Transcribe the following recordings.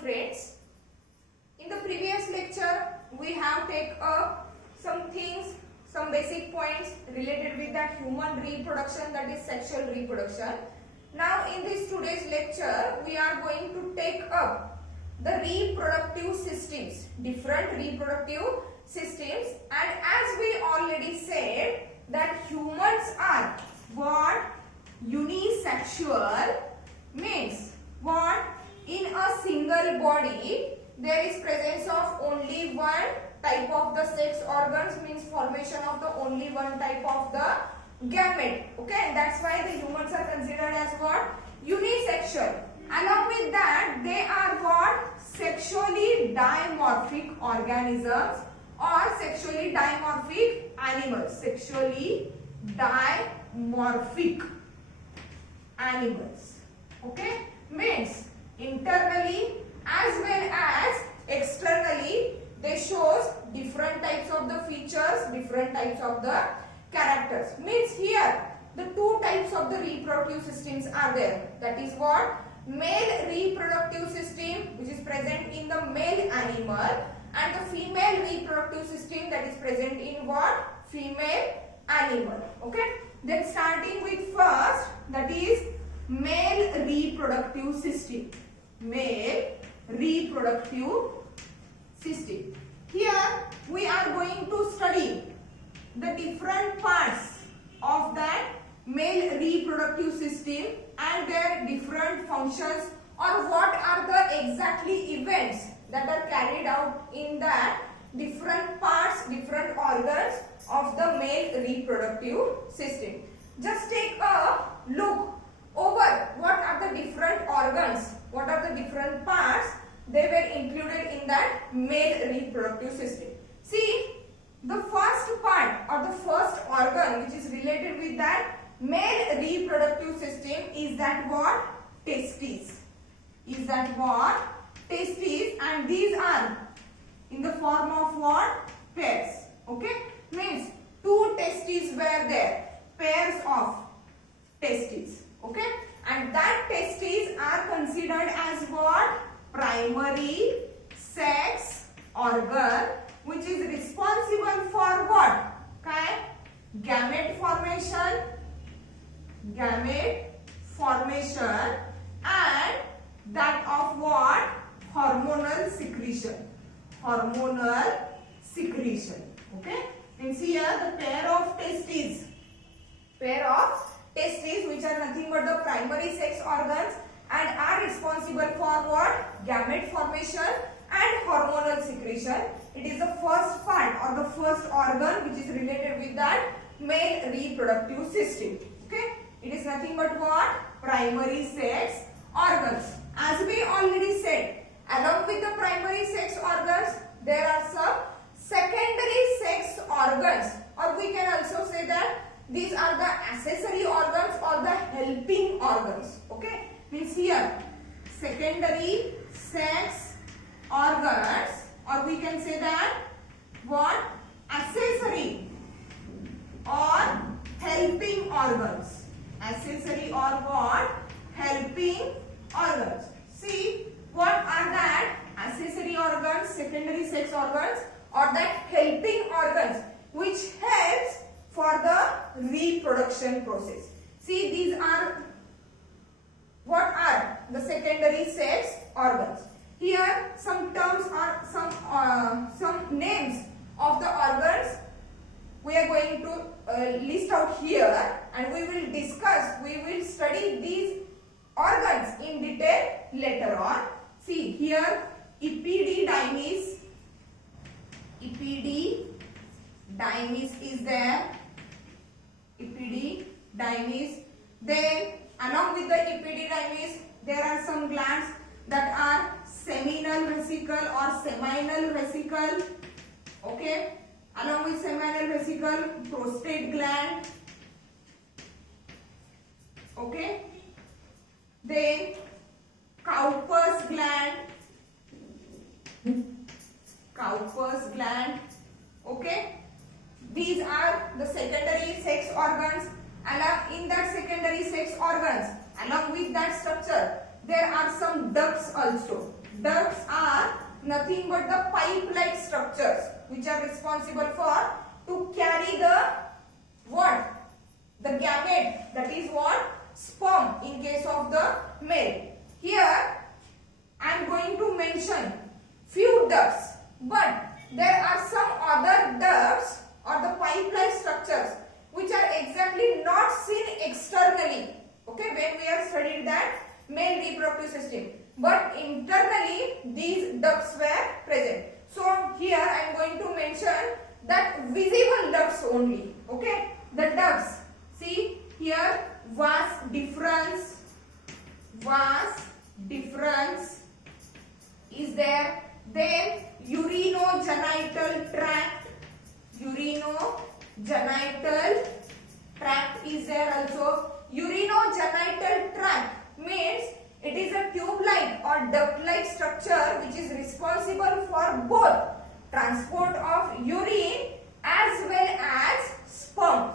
friends. In the previous lecture, we have taken up some things, some basic points related with that human reproduction, that is sexual reproduction. Now in this today's lecture, we are going to take up the reproductive systems, different reproductive systems, and as we already said that humans are what? Unisexual means what? In a single body there is presence of only one type of the sex organs, means formation of the only one type of the gamete. Okay, that's why the humans are considered as what? Unisexual. Along with that, they are what? Sexually dimorphic organisms or sexually dimorphic animals. Sexually dimorphic animals. Okay, means internally as well as externally they shows different types of the features, different types of the characters. Means here the two types of the reproductive systems are there. That is what? Male reproductive system, which is present in the male animal, and the female reproductive system that is present in what? Female animal. Okay, then starting with first, that is male reproductive system. Male reproductive system. Here we are going to study the different parts of that male reproductive system and their different functions, or what are the exactly events that are carried out in that different parts, different organs of the male reproductive system. Just take a look over what are the different organs, what are the different parts they were included in that male reproductive system. See, the first part or the first organ which is related with that male reproductive system is that what? Testes. Is that what? Testes, and these are in the form of what? Pairs. Okay, means two testes were there, pairs of testes. Okay, and that testes are considered as what? Primary sex organ, which is responsible for what? Okay, gamete formation, and that of what? Hormonal secretion. Hormonal secretion. Okay, means here the pair of testes which are nothing but the primary sex organs and are responsible for what? Gamete formation and hormonal secretion. It is the first part or the first organ which is related with that male reproductive system. Okay, it is nothing but what? Primary sex organs. As we already said, along with the primary sex organs, there are some secondary sex organs, or we can also say that these are the accessory organs or the helping organs. Okay, means here secondary sex organs, or we can say that what? Accessory or helping organs. Accessory or what? Helping organs. See, what are that? Accessory organs, secondary sex organs, or that helping organs which helps for the reproduction process. See, these are what are the secondary sex organs. Here some terms are some names of the organs we are going to list out here, and we will discuss, we will study these organs in detail later on. See here epididymis is there. Epididymis. Then along with the epididymis there are some glands that are seminal vesicle or seminal vesicle. Okay, along with seminal vesicle, prostate gland. Okay, then Cowper's gland. Okay, these are the secondary sex organs. Along in that secondary sex organs, along with that structure, there are some ducts also. Ducts are nothing but the pipe-like structures which are responsible for to carry the what? The gamete, that is what? Sperm in case of the male. Here I am going to mention few ducts, but there are some other ducts or the pipe-like structures which are exactly not seen externally. Okay, when we have studied that male reproductive system, but internally these ducts were present. So here I am going to mention that visible ducts only. Okay, the ducts. See here, vas deferens is there. Then urinogenital tract is there also. Urinogenital tract means it is a tube-like or duct-like structure which is responsible for both transport of urine as well as sperm.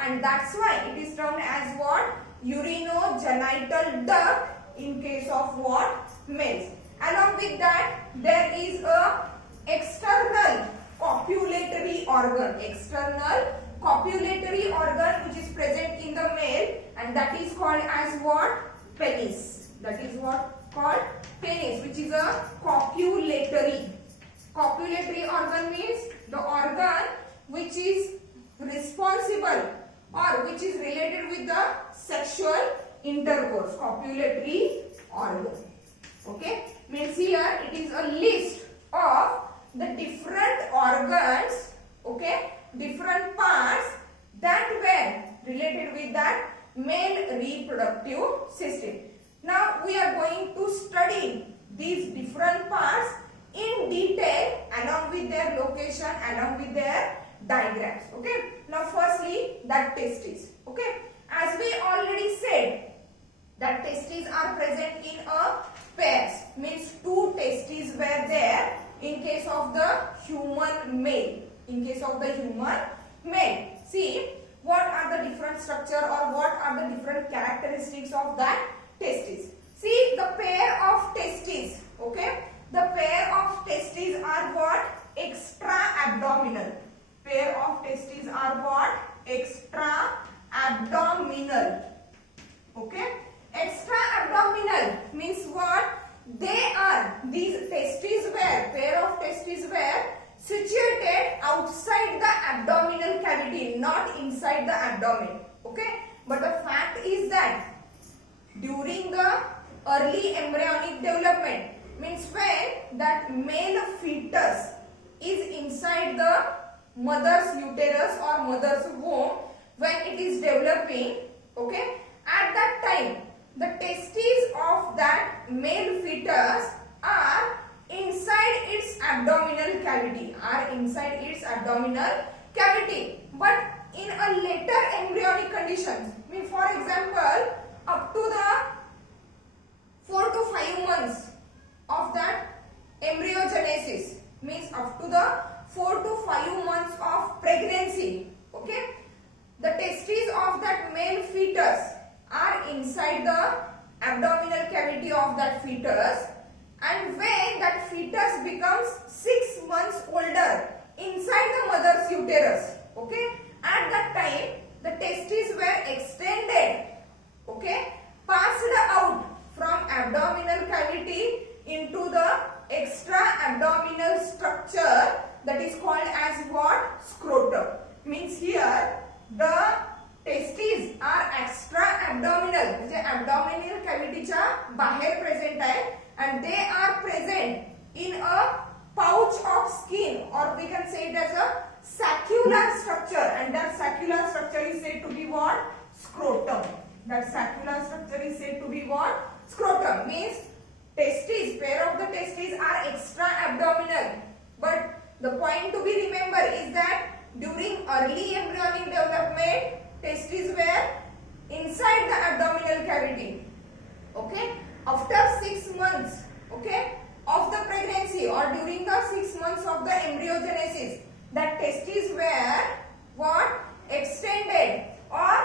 And that's why it is termed as what? Urinogenital duct in case of what? Males. Along with that, there is a external copulatory organ. Which is present in the male, and that is called as what? Penis. That is what called penis, which is a copulatory. Copulatory organ means the organ which is responsible or which is related with the sexual intercourse. Copulatory organ. Okay, means here it is a list of the different organs, okay, different parts that were related with that male reproductive system. Now we are going to study these different parts in detail along with their location, along with their diagrams. Okay, now firstly that testes. Okay, as we already said that testes are present in a pairs, means two testes were there in case of the human male. See what are the different structure or what are the different characteristics of that testes. See the pair of testes. Okay, the pair of testes are what? Extra abdominal. Pair of testes are what? Extra abdominal. Okay, extra abdominal means what? These testes were, pair of testes were situated outside the abdominal cavity, not inside the abdomen. Okay, but the fact is that during the early embryonic development, means when that male fetus is inside the mother's uterus or mother's womb, when it is developing, okay, at that time the testes of that male fetus are inside its abdominal cavity. But in a later embryonic conditions, mean for example up to the 4 to 5 months of that embryogenesis, means up to the 4 to 5 months of pregnancy, okay, the testes of that male fetus are inside the abdominal cavity of that fetus, and when that fetus becomes 6 months older inside the mother's uterus, okay, at that time the testes were extended, okay, passed out from abdominal cavity into the extra abdominal structure that is called as what? Scrotum. Means here the testes are extra abdominal, म्हणजे abdominal cavity च्या बाहेर present आहे, and they are present in a pouch of skin, or we can say it as a saccular structure, and that saccular structure is said to be what? Scrotum. That saccular structure is said to be what? Scrotum. Means testes, pair of the testes are extra abdominal, but the point to be remember is that during early embryonic development, testes were inside the abdominal cavity. Okay, after 6 months, okay, of the pregnancy or during the 6 months of the embryogenesis, that testes were what? Extended or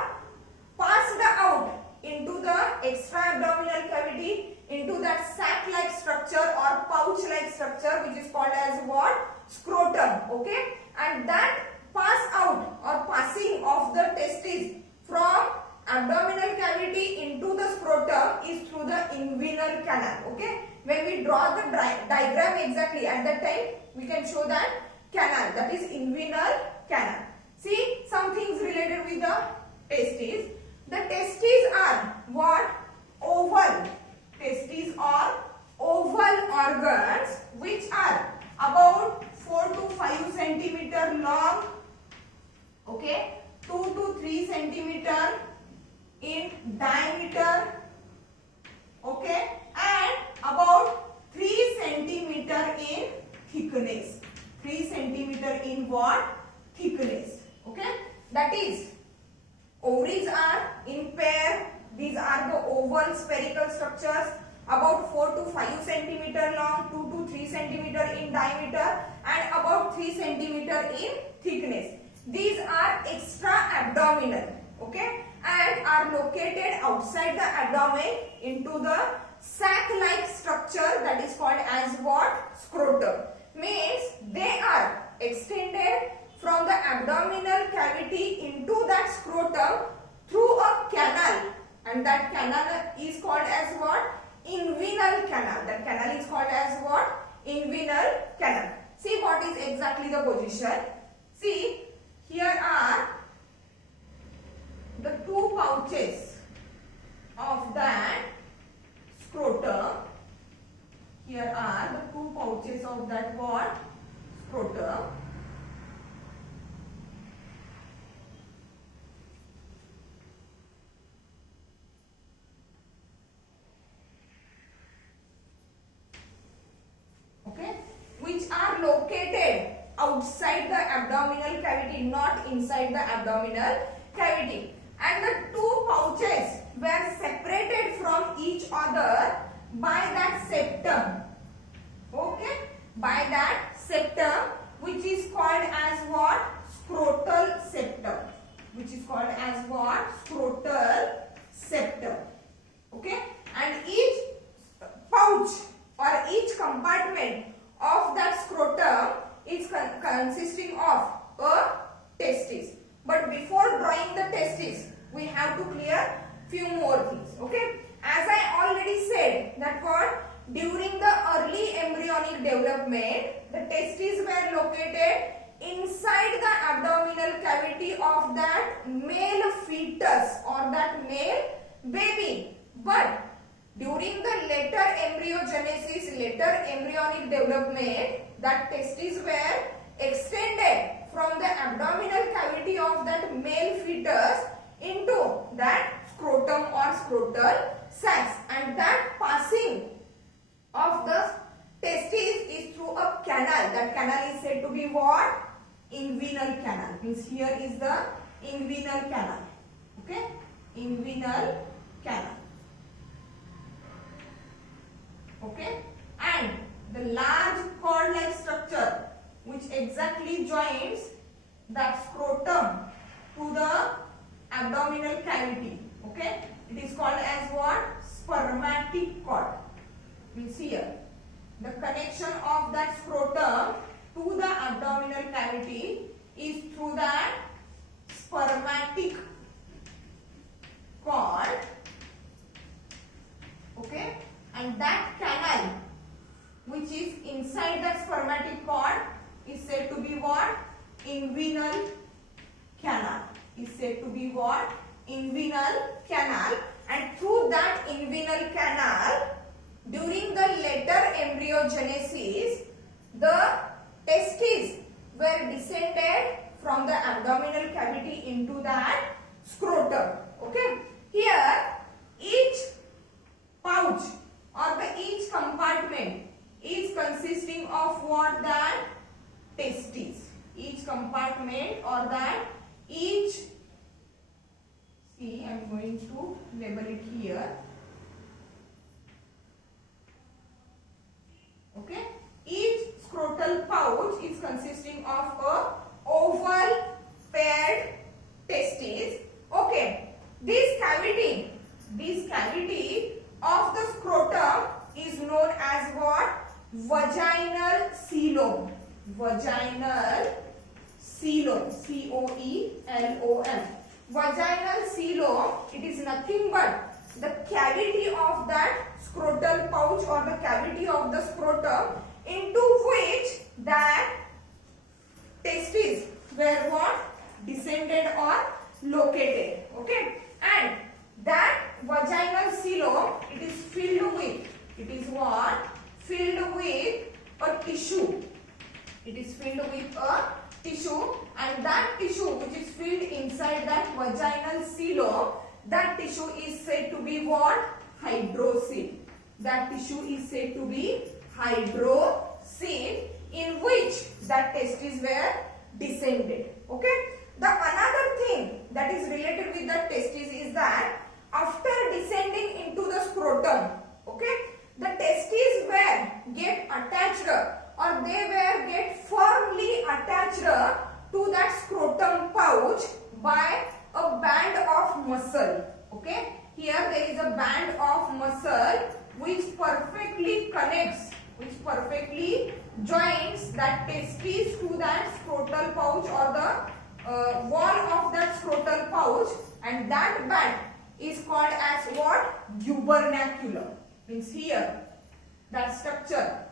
passed out into the extra abdominal cavity, into that sac-like structure or pouch-like structure, which is called as what? Scrotum. Okay, and that pass out or passing of the testes from abdominal cavity into the scrotum is through the inguinal canal. Okay, when we draw the diagram exactly at that time, we can show that canal, that is inguinal canal. See some things related with the testes. The testes are what? Oval. Testes are oval organs which are about 4 to 5 centimeter long, okay, 2 to 3 centimeter in diameter, okay, and about 3 centimeter in thickness. 3 centimeter in what? Thickness. Okay, that is, ovaries are in pair. These are the oval spherical structures about 4 to 5 centimeter long, 2 to 3 centimeter in diameter, and about 3 centimeter in thickness. These are extra abdominal, okay, and are located outside the abdomen into the sac-like structure that is called as what? Scrotum. Means they are extended from the abdominal cavity into that scrotum through a canal, and that canal is called as what? Inguinal canal. That canal is called as what? Inguinal canal. See what is exactly the position. See, here are the two pouches of that scrotum. Here are the two pouches of that what? Scrotum. Okay, which are located outside the abdominal cavity, not inside the abdominal cavity. And the two pouches were separated from each other by that septum. Okay, by that septum, which is called as what? Scrotal septum. Which is called as what? Scrotal septum. Okay, and each pouch or each compartment of that scrotum is consisting of a testis. But before drawing the testis, we have to clear few more things. Okay, as I already said that what? During the early embryonic development, the testes were located inside the abdominal cavity of that male fetus or that male baby. But during the later embryogenesis, later embryonic development, that testes were extended from the abdominal cavity of that male fetus into that scrotum or scrotal sacs, and that passing of the testes is through a canal. That canal is said to be what? Inguinal canal. Means here is the inguinal canal. Okay, inguinal canal. Okay, and the large cord-like structure which exactly joins that scrotum to the abdominal cavity. Okay, it is called as what? Spermatic cord. Means here the connection of that scrotum to the abdominal cavity is through that spermatic cord. Okay, and that canal which is inside that spermatic cord is said to be what? Inguinal canal. Is said to be what? Inguinal canal. And through that inguinal canal, during the later embryogenesis, the testes were descended from the abdominal cavity into that scrotum. Okay, here each pouch or each compartment is consisting of what? That testes. Each compartment or that each, see, I am going to label it here. Okay, each scrotal pouch is consisting of a oval paired testes. Okay, this cavity vaginal coelom. Vaginal coelom, C-O-E-L-O-M. Vaginal coelom, it is nothing but the cavity of that scrotal pouch or the cavity of the scrotum into which that testes were what? Descended or located. Okay, and that vaginal coelom, it is filled with, it is what? Filled with a tissue. It is filled with a tissue, and that tissue which is filled inside that vaginal coelom, that tissue is said to be what? Hydrocele. That tissue is said to be hydrocele, in which that testes were descended. Okay. The another thing that is related with the testes is that after descending into the scrotum, okay, the testes were get attached, or they were get firmly attached to that scrotum pouch by a band of muscle. Okay, here there is a band of muscle which perfectly connects, which perfectly joins that testes to that scrotal pouch or the wall of that scrotal pouch, and that band is called as what? Gubernaculum. Means here that structure,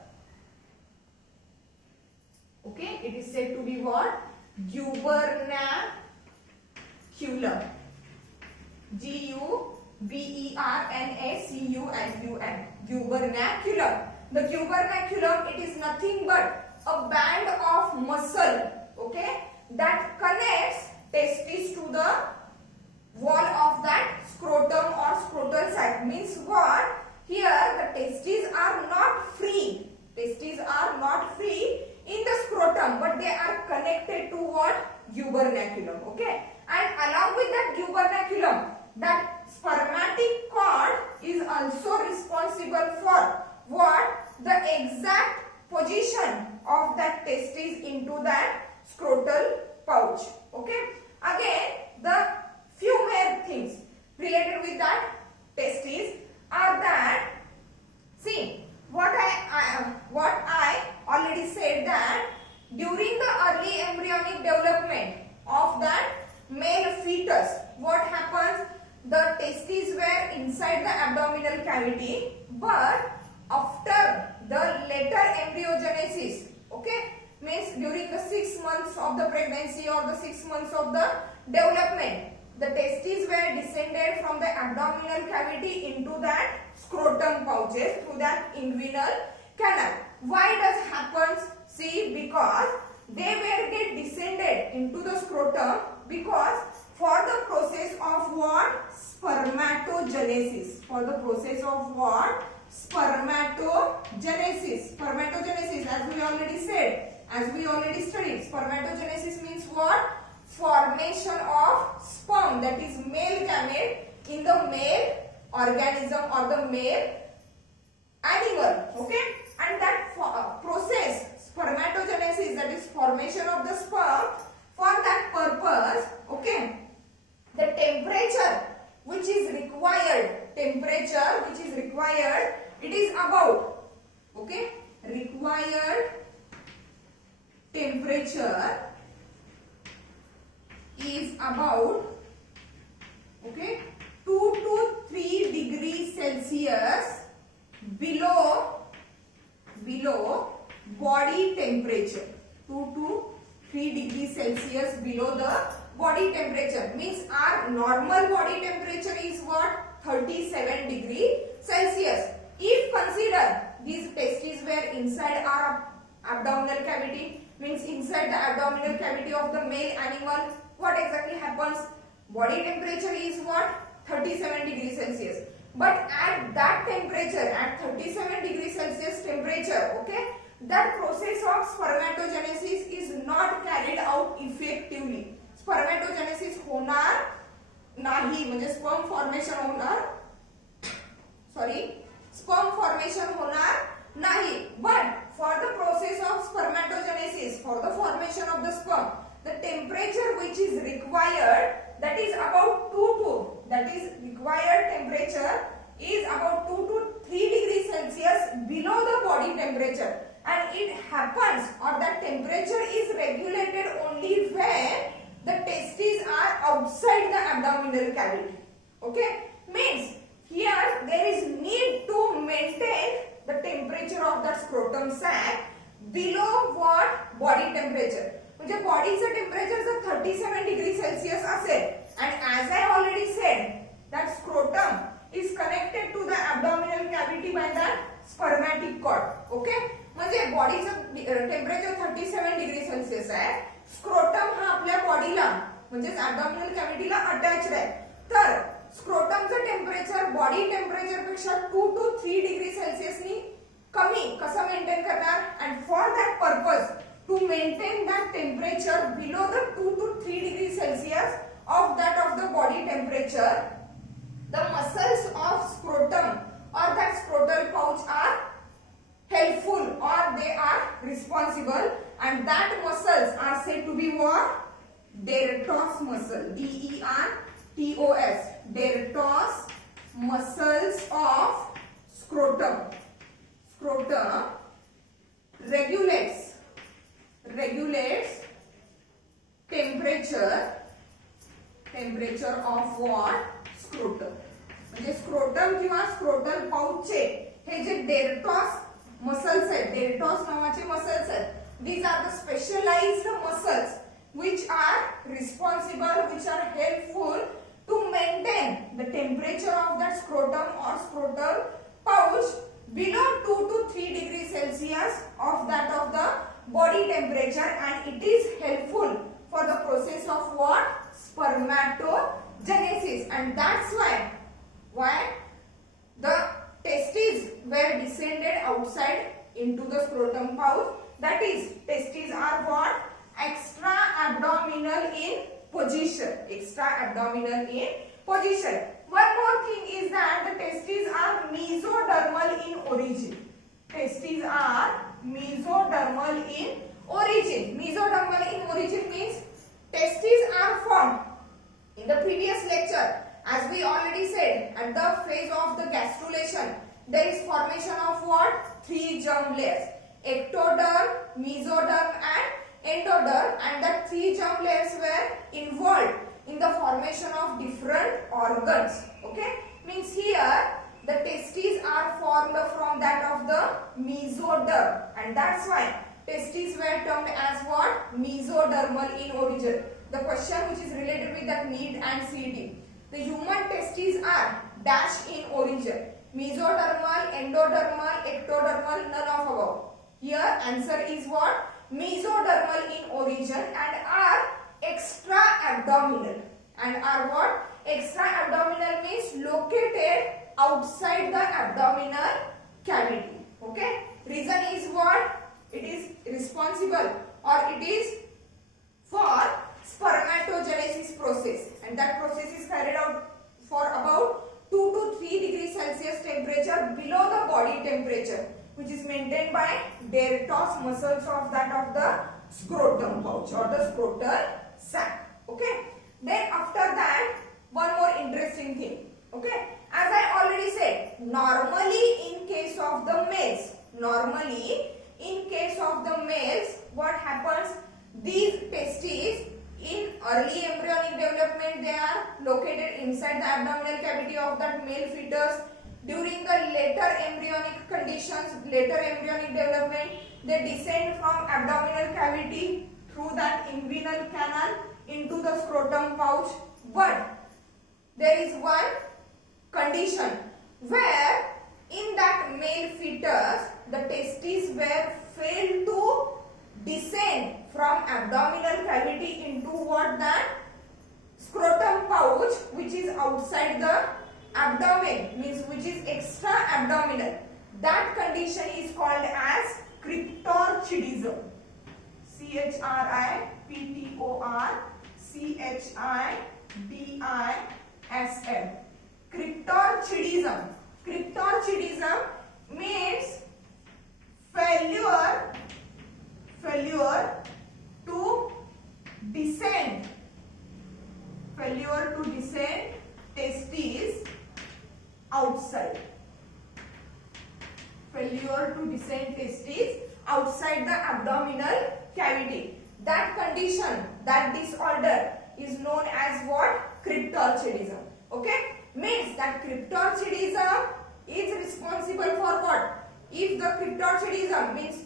okay, it is said to be what? Gubernaculum. G-U-B-E-R-N-A-C-U-L-U-M. Gubernaculum. The gubernaculum, it is nothing but a band of muscle, okay, that connects testes to the wall of that scrotum or scrotal sac. Means what? Here the testes are not free. Testes are not free in the scrotum, but they are connected to what? Gubernaculum. Okay. And along with that gubernaculum, that spermatic cord is also responsible for what? The exact position of that testes into that scrotal pouch. Okay. Again, the few more things related with that testes are that, see, what I already said that during the early embryonic development of that male fetus, what happens? The testes were inside the abdominal cavity, but after the later embryogenesis, okay, means during the 6 months of the pregnancy or the 6 months of the development, the testes were descended from the abdominal cavity into that scrotum pouches through that inguinal canal. Why does happens? See, because they were get descended into the scrotum because for the process of what? Spermatogenesis. For the process of what? Spermatogenesis. Spermatogenesis, as we already said, as we already studied, spermatogenesis means what? Formation of sperm, that is male gamete in the male organism or the male animal. Okay, and that process, spermatogenesis, that is formation of the sperm, for that purpose, okay, the temperature which is required, it is about, okay, required temperature is about, okay, 2 to 3 degrees Celsius below body temperature. 2 to 3 degrees Celsius below the body temperature. Means our normal body temperature is what? 37 degrees Celsius. If consider these testes were inside our abdominal cavity, means inside the abdominal cavity of the male animal, what exactly happens? Body temperature is what? 37 degrees Celsius. But at that temperature, at 37 degrees Celsius temperature, okay, that process of spermatogenesis is not carried out effectively. Spermatogenesis होणार नाही, म्हणजे sperm formation होणार, sperm formation होणार नाही. But for the process of spermatogenesis, for the formation of the sperm, the temperature which is required, that is about 2 to, that is required temperature is about 2 to 3 degrees Celsius below the body temperature. happens or that temperature is regulated only when the testes are outside the abdominal cavity. Okay, means here there is need to maintain the temperature of the scrotum sac below what body temperature. म्हणजे बॉडीचं temperature जर 37 degree Celsius असेल and as I already said that scrotum is connected to the abdominal cavity by that spermatic cord. Okay, म्हणजे बॉडीचं temperature 37 degree Celsius आहे, scrotum हा आपल्या बॉडीला म्हणजे abdominal कॅव्हिटीला attached आहे, तर स्क्रोटमचं टेम्परेचर बॉडी टेम्परेचर पेक्षा 2 to 3 डिग्री सेल्सिअस नी कमी कसं मेंटेन करणार. And for that purpose to maintain that temperature below the 2 to 3 degree Celsius of that of the body temperature, the muscles of scrotum or that scrotal pouch are helpful or they are responsible, and that muscles are said to be what? Dertos muscle, DERTOS, Dertos muscles of scrotum. Scrotum regulates temperature of what? Scrotum. म्हणजे scrotum किंवा scrotal पाउचचे हे जे डेरटॉस muscles आहेत, डेरटॉस नावाचे muscles आहेत, these are the specialized muscles which are responsible, which are helpful to maintain the temperature of that scrotum or scrotal pouch below 2 to 3 degrees Celsius of that of the body temperature, and it is helpful for the process of what? Spermatogenesis. And that's why the testes were descended outside into the scrotum pouch. That is, testes are what? Extra abdominal in position. Extra abdominal in position. One more thing is that the testes are mesodermal in origin. Testes are mesodermal in origin. Mesodermal in origin means testes are formed. In the previous lecture, as we already said, at the phase of the gastrulation, there is formation of what? 3 germ layers: ectoderm, mesoderm and endoderm, and the 3 germ layers were involved in the formation of different organs. Okay, means here the testes are formed from that of the mesoderm, and that's why testes were termed as what? Mesodermal in origin. The question which is related with that NEET and CET. The human testes are dash in origin: mesodermal, endodermal, ectodermal, none of above. Here answer is what? Mesodermal in origin and are extra abdominal. And are what? Extra abdominal means located outside the abdominal cavity. Okay? Reason is what? It is responsible or it is for spermatogenesis process, and that process is carried out for about 2 to 3 degrees Celsius temperature below the body temperature, which is maintained by Dertos muscles of that of the scrotum pouch or the scrotal sac. Okay? Then after that, one more interesting thing. Okay? As I already said, normally in case of the males, what happens? These testes in early embryonic development, they are located inside the abdominal cavity of that male fetus. During the later embryonic conditions, later embryonic development, they descend from abdominal cavity through that inguinal canal into the scrotum pouch. But there is one condition where in that male fetus the testes were failed to descend from abdominal cavity into what? That scrotum pouch, which is outside the abdomen, means which is extra abdominal. That condition is called as cryptorchidism. CHRIPTORCHIDISM. Cryptorchidism. Cryptorchidism means failure to descend testes outside. Failure to descend testes outside the abdominal cavity. That condition, that disorder is known as what? Cryptorchidism. Okay, means that cryptorchidism is responsible for what? If the cryptorchidism means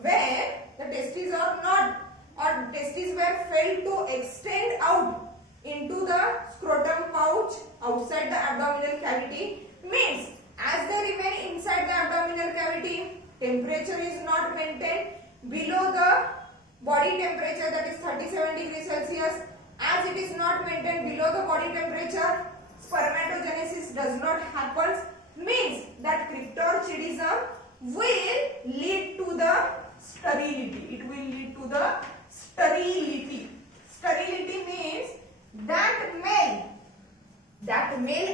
where the testes are not, or testes were failed to extend out into the scrotum pouch outside the abdominal cavity, means as they remain inside the abdominal cavity, temperature is not maintained below the body temperature, that is 37 degrees Celsius. As it is not maintained below the body temperature, spermatogenesis does not happen, means that cryptorchidism will lead to the sterility. It will lead to the sterility. Sterility means that male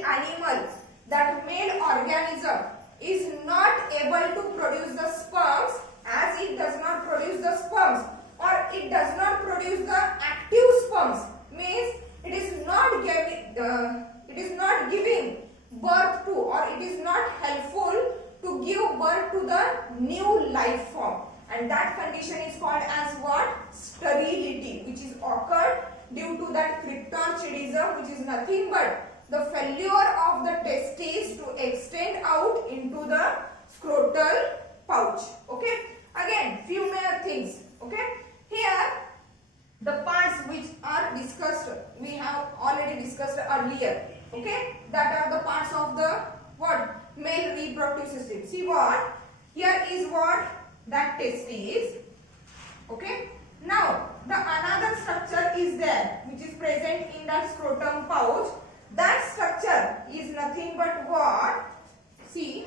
animal, that male organism is not able to produce the sperms. As it does not produce the sperms, or it does not produce the active sperms, means it is not giving birth to, or it is not helpful to give birth to the new life form, and that condition is called as what? Sterility, which is occurred due to that cryptorchidism, which is nothing but the failure of the testes to extend out into the scrotal pouch. Okay, again few more things. Okay, here the parts which are discussed, we have already discussed earlier. Okay, that are the parts of the what? Male reproductive system. See what? Here is what? That testes. Okay, now the another structure is there which is present in that scrotum pouch. That structure is nothing but what? See,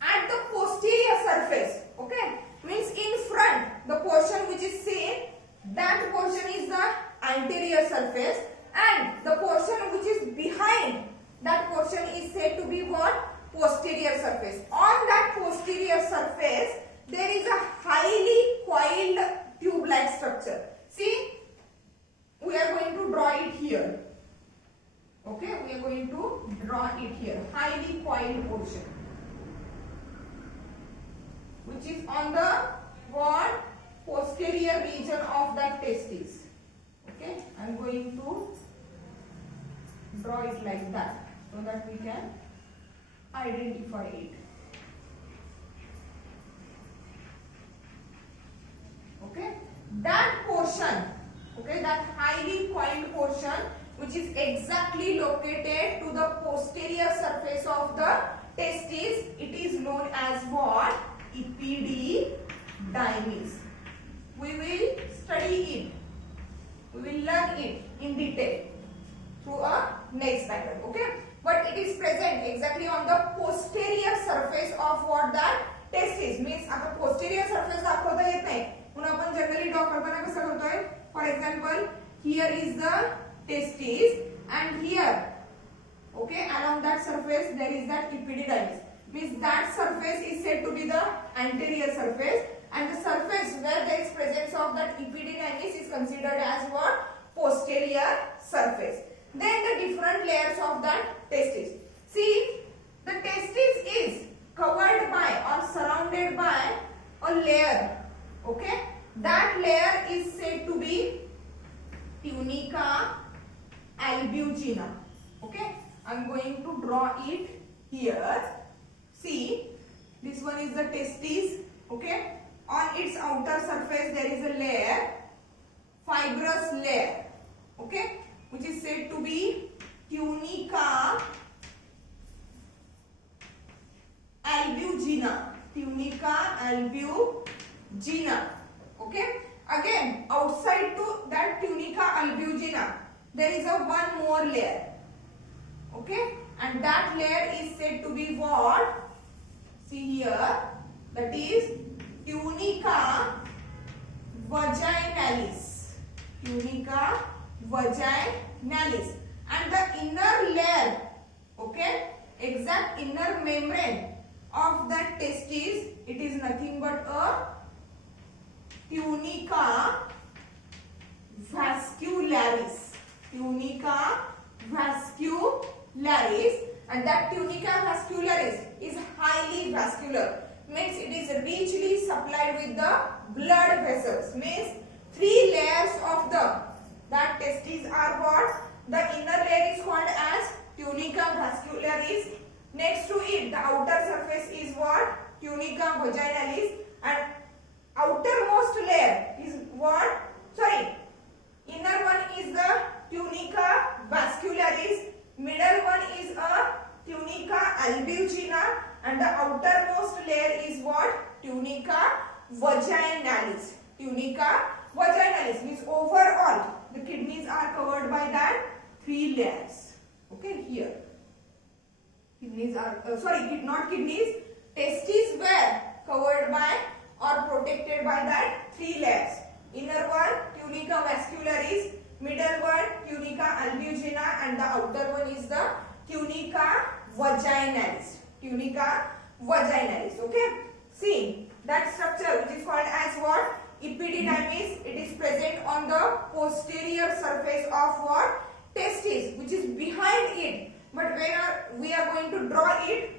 at the posterior surface. Okay, means in front, the portion which is seen, that portion is the anterior surface, and the portion which is behind, that portion is said to be what? Posterior surface. On that posterior surface, there is a highly coiled tube-like structure. See, we are going to draw it here. Okay, we are going to draw it here. Highly coiled portion, which is on the what? Posterior region of that testis. Okay, I am going to draw it like that so that we can identify it. Okay, that portion, okay, that highly coiled portion which is exactly located to the posterior surface of the testis, it is known as what? Epididymis. We will study it. We will learn it in detail through a next diagram. Okay, but it is present exactly on the posterior surface of what? That testis. Means आता posterior surface दाखवता येत नाही, म्हणून आपण generally draw करताना कसं करतोय? For example, here is the testis, and here, okay, along that surface there is that epididymis. Means that surface is said to be the anterior surface, and the surface where there is presence of that epididymis is considered as what? Posterior surface. Then the different layers of that testis. See, the testis is covered by or surrounded by a layer. Okay, that layer is said to be tunica albugina. Okay, I am going to draw it here. See, this one is the testis. Okay, on its outer surface there is a layer, fibrous layer. Okay, which is said to be tunica albugina. Tunica albugina. Okay, again outside to that tunica albugina there is a one more layer. Okay, and that layer is said to be what? See here, that is tunica vaginalis. Tunica vaginalis. And the inner layer, okay, exact inner membrane of that testis, it is nothing but a tunica vascularis. Tunica vascularis, and that tunica vascularis is highly vascular. means it is richly supplied with the blood vessels. Means 3 layers of the that testes are what? The inner layer is called as tunica vascularis. Next to it, the outer surface is what? Tunica vaginalis, and outermost layer is what? Sorry, inner one is the tunica vascularis, middle one is a tunica albugina, and the outermost layer is what? Tunica vaginalis. Tunica vaginalis means overall the kidneys are covered by that 3 layers. Okay, here kidneys are not kidneys, testes were covered by or protected by that 3 layers. Inner one tunica vascularis, middle one tunica albugina, and the outer one is the tunica vaginalis. Tunica vaginalis. Okay, see that structure which is called as what? Epididymis. It is present on the posterior surface of what? Testes, which is behind it. But where we are going to draw it?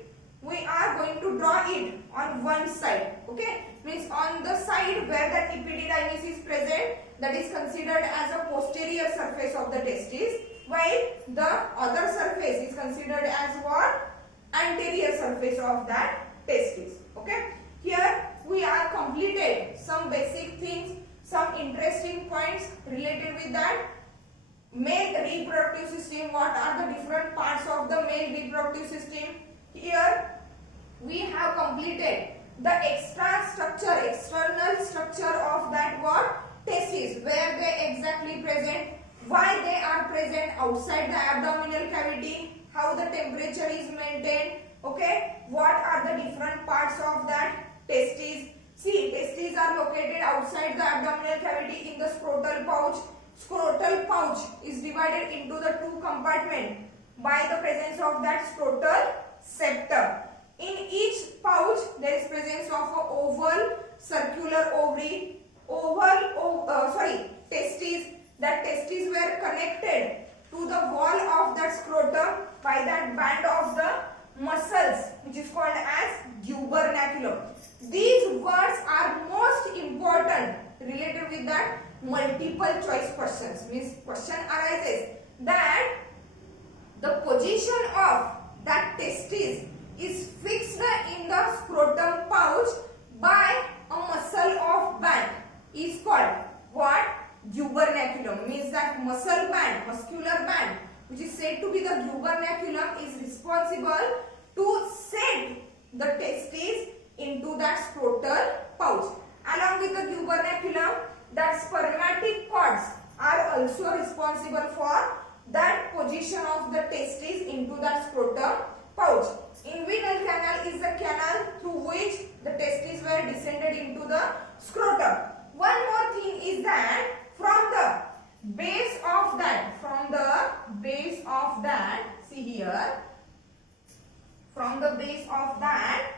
We are going to draw it on one side. Okay, means on the side where that epididymis is present, that is considered as a posterior surface of the testes, while the other surface is considered as what? Anterior surface of that testes. Okay, here we are completed some basic things, some interesting points related with that. Male reproductive system, what are the different parts of the male reproductive system? Here we have completed the external structure of that what? Testes, where they exactly present, why they are present outside the abdominal cavity, how the temperature is maintained, okay, what are the different parts of that testes. See, testes are located outside the abdominal cavity in the scrotal pouch. Scrotal pouch is divided into the 2 compartments by the presence of that scrotal septum. In each pouch there is presence of a oval circular ovary, testes. That testes were connected to the wall of that scrotum by that band of the muscles which is called as gubernaculum. These words are most important related with that multiple choice questions. Means question arises that the position of that testes is fixed in the scrotum pouch by a muscle of band is called what? Gubernaculum. Means that muscular band which is said to be the gubernaculum is responsible to set the testes into that scrotal pouch. Along with the gubernaculum, that spermatic cords are also responsible for that position of the testes into that scrotum pouch. Inguinal canal is the canal through which the testes were descended into the scrotum. One more thing is that from the base of that, see here, from the base of that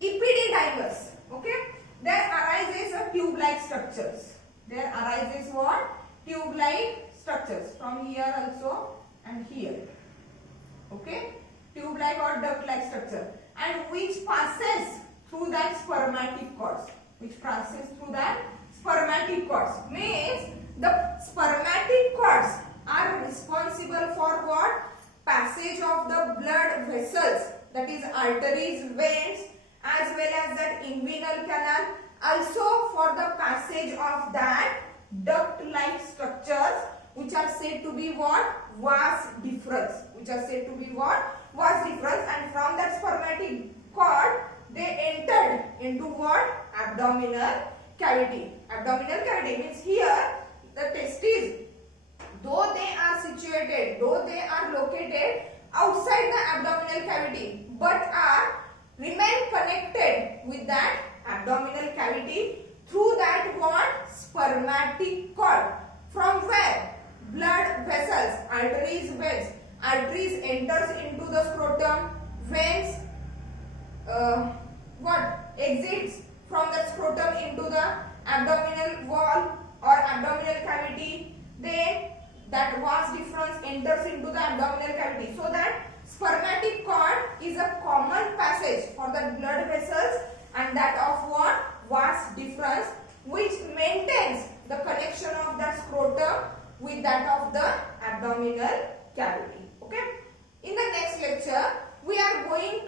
epididymis, okay, there arises a tube-like structures. There arises what? Tube-like structures from here also and here. Okay, tube-like or duct-like structure, and which passes through that spermatic cords. Means the spermatic cords are responsible for what? Passage of the blood vessels, that is arteries, veins, as well as that inguinal canal, also for the passage of that duct-like structures which are said to be what? Vas deferens. And from that spermatic cord they entered into what? Abdominal cavity. Abdominal cavity means here the testes, though they are located outside the abdominal cavity, but remain connected with that abdominal cavity through that what? Spermatic cord. From where? Blood vessels, arteries, veins. Arteries enters into the scrotum, veins exits from the scrotum into the abdominal wall or abdominal cavity. Then that vas deferens enters into the abdominal cavity. So that spermatic cord is a common passage for the blood vessels and that of what? Vas deferens, which maintains the connection of the scrotum with that of the abdominal cavity. Okay. In the next lecture, we are going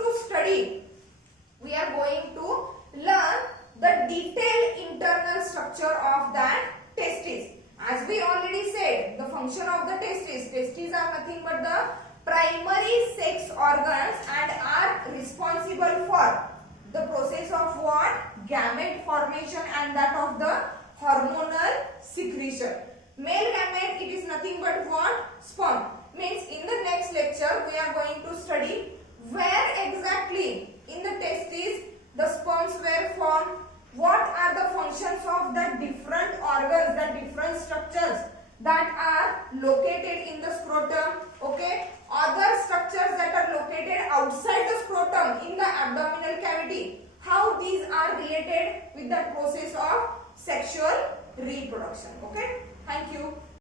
to learn the detailed internal structure of that testis. As we already said, the function of the testes are nothing but the primary sex organs and are responsible for the process of what? Gamete formation and that of the hormonal secretion. Male gamete, it is nothing but what? Sperm. Means in the next lecture we are going to study where exactly in the testes the sperms were formed, what are the functions of the different organs, the different structures that are located in the scrotum, okay, other structures that are located outside the scrotum in the abdominal cavity, how these are related with the process of sexual reproduction. Okay, thank you.